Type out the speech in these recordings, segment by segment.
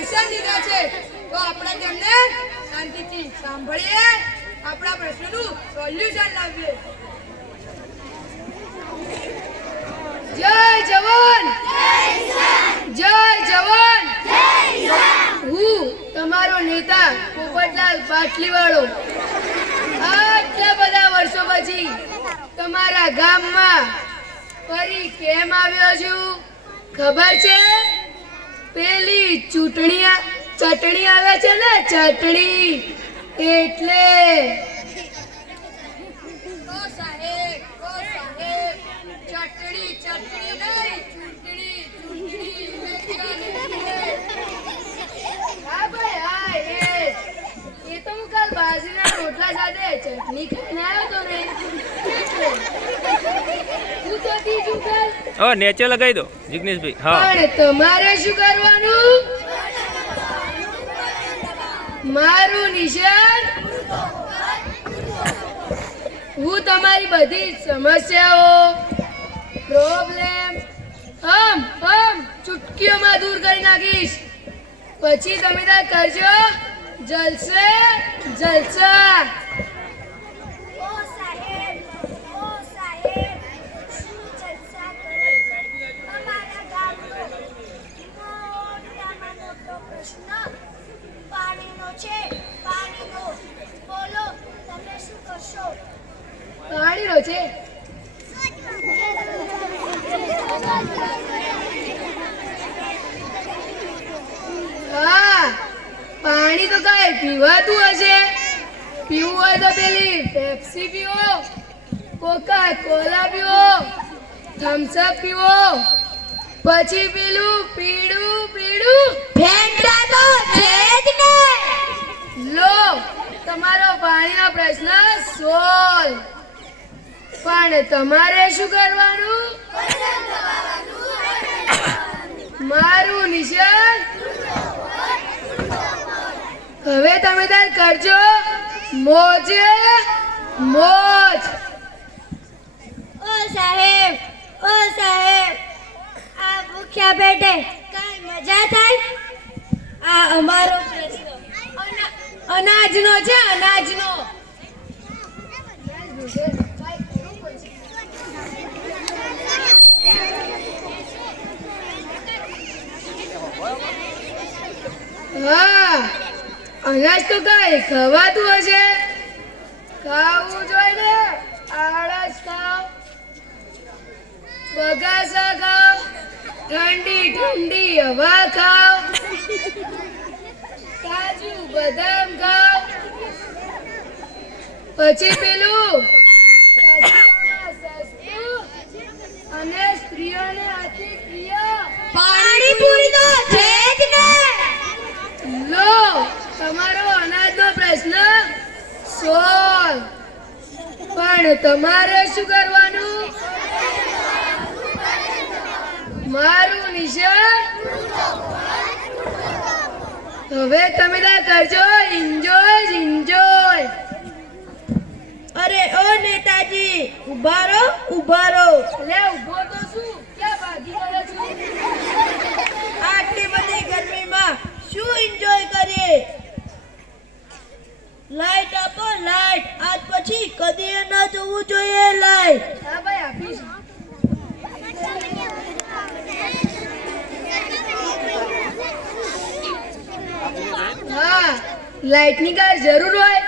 દર્શન લીધા છે તો આપણે તેમને શાંતિથી સાંભળીએ, આપણા પ્રશ્નનું સોલ્યુશન લાવીએ. જય જવાન, જય જવાન. હું તમારો નેતા પોપટલાલ પાટલીવાળો આટલા બધા વર્ષો પછી તમારા ગામમાં ફરી કેમ આવ્યો છું ખબર છે? પેલી ચટણી આવે છે ને, ચટણી, એટલે. બાજરીના રોટલા સાથે ચટણી ખાઈને આવ્યો તો ને. હું તો બીજું કર. નેચે લગાવી દો જિગ્નેશભાઈ. હા, પણ તમારે શું કરવાનું? મારું નિશાન. હું તમારી બધી સમસ્યાઓ, પ્રોબ્લેમ ચૂટકીઓમાં દૂર કરી નાખીશ. પછી તમે તાર કરજો જલસે જલસા. ઓ સાહેબ, શું જલસા કરે? અમારા ગામનો મોટામાં મોટો પ્રશ્ન પાણીનો છે, પાણીનો. બોલો તમે શું કરશો? પાણીનો છે. હા, પાણી તો કાંઈ પીવાતું હશે. પીવું હોય તો પેલી પેપ્સી પીવો, કોકા કોલા પીવો, થમ્સ અપ પીવો, પછી પેલું પીળું ફેન્ટા તો છે જ ને. લો, તમારો પાણીનો પ્રશ્ન સોલ્વ. પણ તમારે શું કરવાનું? મારું નિશાન. હવે તમે તાર કરજો મોજે મોજ. ઓ સાહેબ, આ ભૂખ્યા પેટે કાંઈ મજા થાય? આ અમારો પ્રશ્ન અનાજનો છે, અનાજનો. હા, અનાજ તો કાંઈ ખવાતું હશે. ખાવું જોઈએ ને. આળસ ખાઓ, બગાસા ખાઓ, ઠંડી હવા ખાઓ, કાજુ બદામ ખાઓ, પછી પેલું સસ્તું અને સ્ત્રીઓને અતિ પ્રિય પાણીપુરી તો છે જ ને. લો, તમારો અનાજનો પ્રશ્ન સોલ્વ. પણ તમારે શું કરવાનું? મારું નિશાન. હવે તમે તાર કરજો એન્જોય. અરે ઓ નેતાજી, ઉભા રહો. લે, ઊભો તો શું, ક્યાં ભાગી ગયો છું? આટલી બધી ગરમીમાં શું એન્જોય કરીએ? લાઈટ આપો, લાઈટ. આજ પછી કદી ન જોવું જોઈએ લાઈટ. હા ભાઈ, આપીશ. હા, લાઈટની કાંઈ જરૂર હોય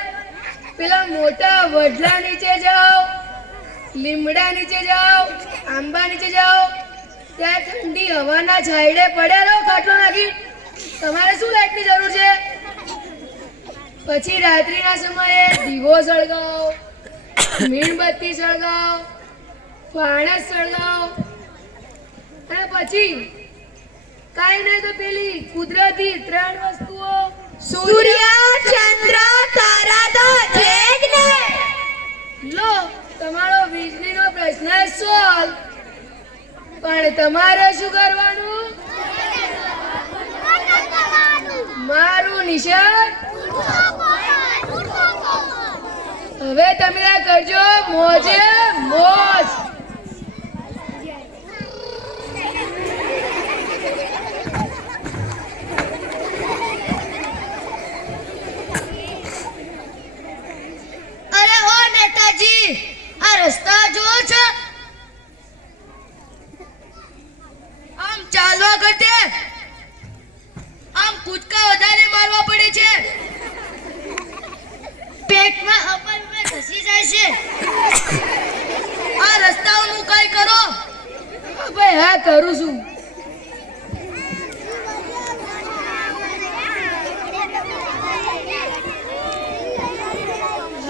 પેલા મોટા વડલા નીચે જાઓ, લીમડા નીચે જાઓ, આંબા નીચે જાઓ. ત્યાં ઠંડી હવાના છાંયડે પડ્યા રહો ખાટલો નાખી. તમારે શું લાઈટની જરૂર છે? પછી રાત્રિના સમયે દીવો સળગાવો, મીણબત્તી સળગાવો, ફાણસ સળગાવો. અને પછી કાંઈ નહીં તો પેલી કુદરતી 3 વસ્તુઓ, સૂર્ય, ચંદ્ર, તારા તો છે જ ને. લો, તમારો વીજળીનો પ્રશ્ન સોલ્વ. પણ તમારે શું કરવાનું? મારું નિશાન. હવે તમે આ કરજો મોજે મોજ. પેટમાં અપર ધસી જાય છે આ રસ્તાઓનું કઈ કરો હા ભાઈ હા કરું છું.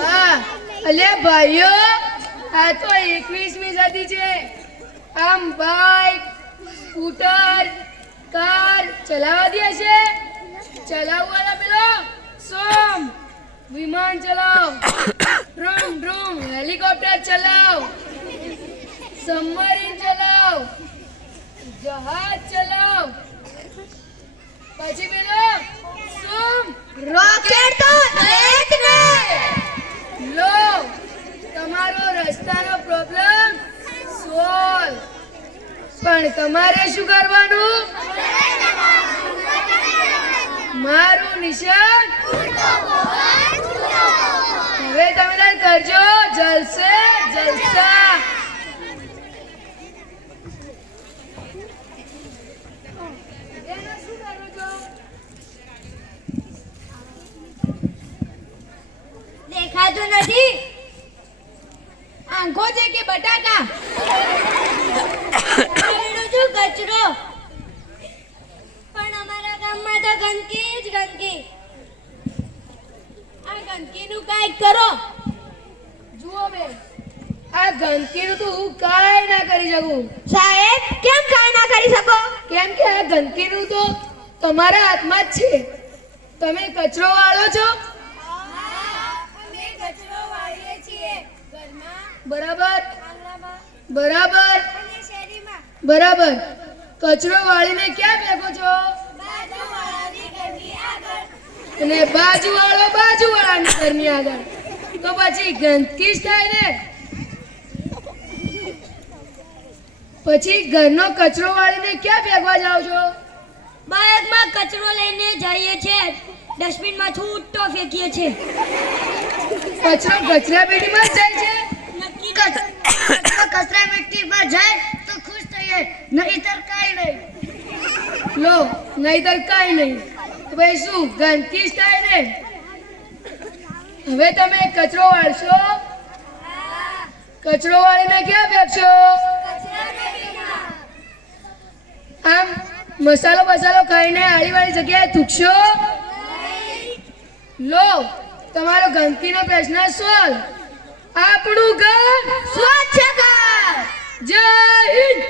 હા અલ્યા ભાઈઓ આ તો 21મી સદી છે. આમ બાઈક સ્કૂટર કાર ચલાવવા દે છે? ચલાવવાના પેલો સોમ વિમાન ચલાવ, ડ્રોન ડ્રોન હેલિકોપ્ટર ચલાવ, સબમરીન ચલાવ, જહાજ ચલાવ, પછી પેલો સોમ રોકેટ તો એક ને લો તમારો રસ્તાનો પ્રોબ્લેમ સોલ્વ. પણ તમારે શું કરવાનું? મારું નિશાન હવે તમે તાર કરજો જલસે જલસા. એનો શું કરો છો? દેખાતું નથી આંખો છે કે બટાકા કચરો જો કચરો પણ અમારા ગામમાં તો ગંદકી જ ગંદકી આ ગંદકીનું કાંઈક કરો જુઓ બેન આ ગંદકીનું તો હું કાંઈ ના કરી શકું. સાહેબ કેમ કાંઈ ના કરી શકો કેમ કે આ ગંદકીનું તો તમારા હાથમાં જ છે. તમે કચરો વાળો છો અમે કચરો વાળીએ છીએ ઘરમાં બરાબર આંગણામાં બરાબર અને શેરીમાં બરાબર. કચરો વાળીને ક્યાં ફેંકો છો? બાજુવાળાની ઘરની આગળ અને બાજુવાળાની ઘરની આગળ. તો પછી ગંદકી જ થાય ને. પછી ઘરનો કચરો વાળીને ક્યાં ફેંકવા જાઓ છો? બાઇકમાં કચરો લઈને જઈએ છીએ ડસ્ટબિનમાં છૂટો ફેંકીએ છીએ કચરો કચરા પેટીમાં જ જાય છે? નક્કી કચરા પેટી પર જાય તો ખુશ થઈએ નહીતર કાંઈ નહીં લો નહીતર કાંઈ નહીં. તો ભાઈ શું ગંદકી જ થાય ને. હવે તમે કચરો વાળશો? કચરો વાળીને ક્યાં ફેંકશો? આમ મસાલો ખાઈને આડીવાળી જગ્યાએ થૂકશો? લો તમારો ગંદકીનો પ્રશ્ન સોલ્વ. આપણું ઘર સ્વચ્છ ઘર. જય હિન્દ.